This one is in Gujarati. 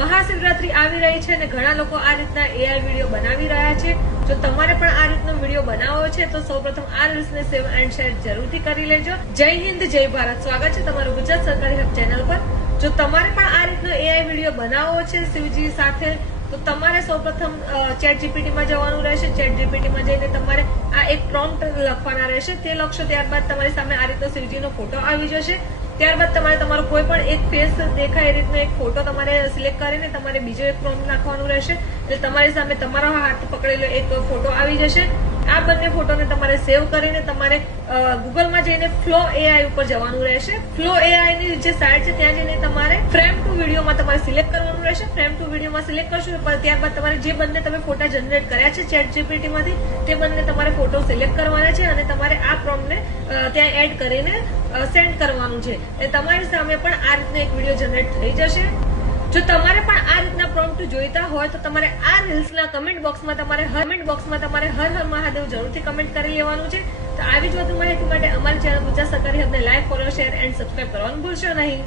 મહાશિવરાત્રી આવી રહી છે અને ઘણા લોકો આ રીતના એઆઈ વિડીયો બનાવી રહ્યા છે. જો તમારે પણ આ રીતનો વિડીયો બનાવવો છે તો સૌપ્રથમ આ રીલ્સને સેવ એન્ડ શેર જરૂરથી કરી લેજો. જય હિન્દ, જય ભારત. સ્વાગત છે તમારું ગુજરાત સરકારી હબ ચેનલ પર. જો તમારે પણ આ રીતનો એઆઈ વિડીયો બનાવવો છે શિવજી સાથે, તો તમારે સૌપ્રથમ ચેટ જીપીટીમાં જવાનું રહેશે. ચેટ જીપીટીમાં જઈને તમારે આ એક પ્રોમ્પ્ટ લખવાના રહેશે. તે લખશો ત્યારબાદ તમારી સામે આ રીતનો શિવજીનો ફોટો આવી જશે. ત્યારબાદ તમારે તમારો કોઈ પણ એક ફેસ દેખાય એ રીતનો એક ફોટો તમારે સિલેક્ટ કરીને તમારે બીજો એક પ્રોમ્પ્ટ નાખવાનું રહેશે. એટલે તમારી સામે તમારો હાથ પકડેલો એક ફોટો આવી જશે. આ બંને ફોટોને તમારે સેવ કરીને તમારે ગૂગલમાં જઈને ફ્લો એઆઈ ઉપર જવાનું રહેશે. ફ્લો એઆઈ ની જે સાઇટ છે ત્યાં જઈને તમારે ફ્રેમ ટુ વિડીયોમાં તમારે સિલેક્ટ કરવાનું રહેશે. ફ્રેમ ટુ વિડીયોમાં સિલેક્ટ કરશો ત્યારબાદ તમારે જે બંને તમે ફોટા જનરેટ કર્યા છે ચેટ જીપીટી માંથી તે બંને તમારે ફોટો સિલેક્ટ કરવાના છે અને તમારે આ પ્રોમ્પ્ટને ત્યાં એડ કરીને સેન્ડ કરવાનું છે. એટલે તમારી સામે પણ આ રીતનો એક વિડીયો જનરેટ થઈ જશે. જો તમારે પણ આ રીતના પ્રોમ્પ્ટ જોઈતા હોય તો તમારે આ રીલ્સના કમેન્ટ બોક્સમાં તમારે હર હર મહાદેવ જરૂરથી કમેન્ટ કરી લેવાનું છે. તો આવી જ વધુ માહિતી માટે અમારી ચેનલ ગુજરાત સરકારી હબને like, follow, share and subscribe કરવાનું ભૂલશો નહીં.